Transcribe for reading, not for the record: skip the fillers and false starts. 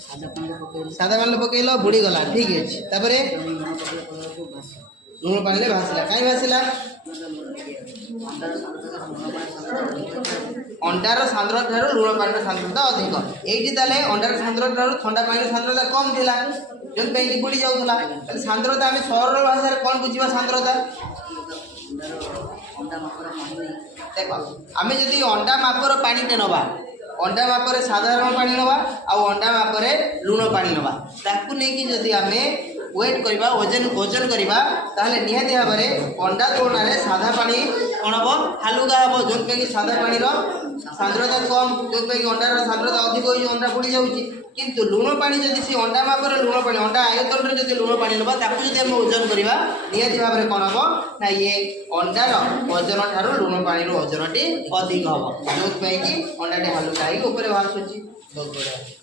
सादा पानी पकईल बुड़ी गला ठीक अच्छे तापर लुण पानी भासिला कहीं भासिला अंडार सांद्रता ठार लुण पानी सांद्रता अधिक ये अंडार सांद्रता ठंडा पानी सांद्रता कम थी जो बुड़ी जाऊला सांद्रता आम सरल भाषा कौन बुझा सांद्रता देख आम जदि अंडा मापर पानी टे नवा अंडा मापर साधारण पानी नवा आउ अंडा मापर लुण पानी नवा ताकू नहीं जदि आम वेट करवा ओजन करवा ताहले निहाती भाव में अंडा तुलन में साधा पानी कौन हम हालुका हम जो साधा पानी सांद्रता कम जो अंडार सांद्रता अधिक हो अंडा बुड़ी जाऊँगी किंतु लुण पानी जदि सी अंडा मापर लुण पानी अंडा आयतन में जब लुण पानी नवा ताकू जब आम ओजन करवा निहाती भाव में कौन हम ना ये अंडार ओजन ठार लुण पानी ओजन टी अधिक हम जो कि अंडा टी हालुका होकर बाहर बहुत बड़ा।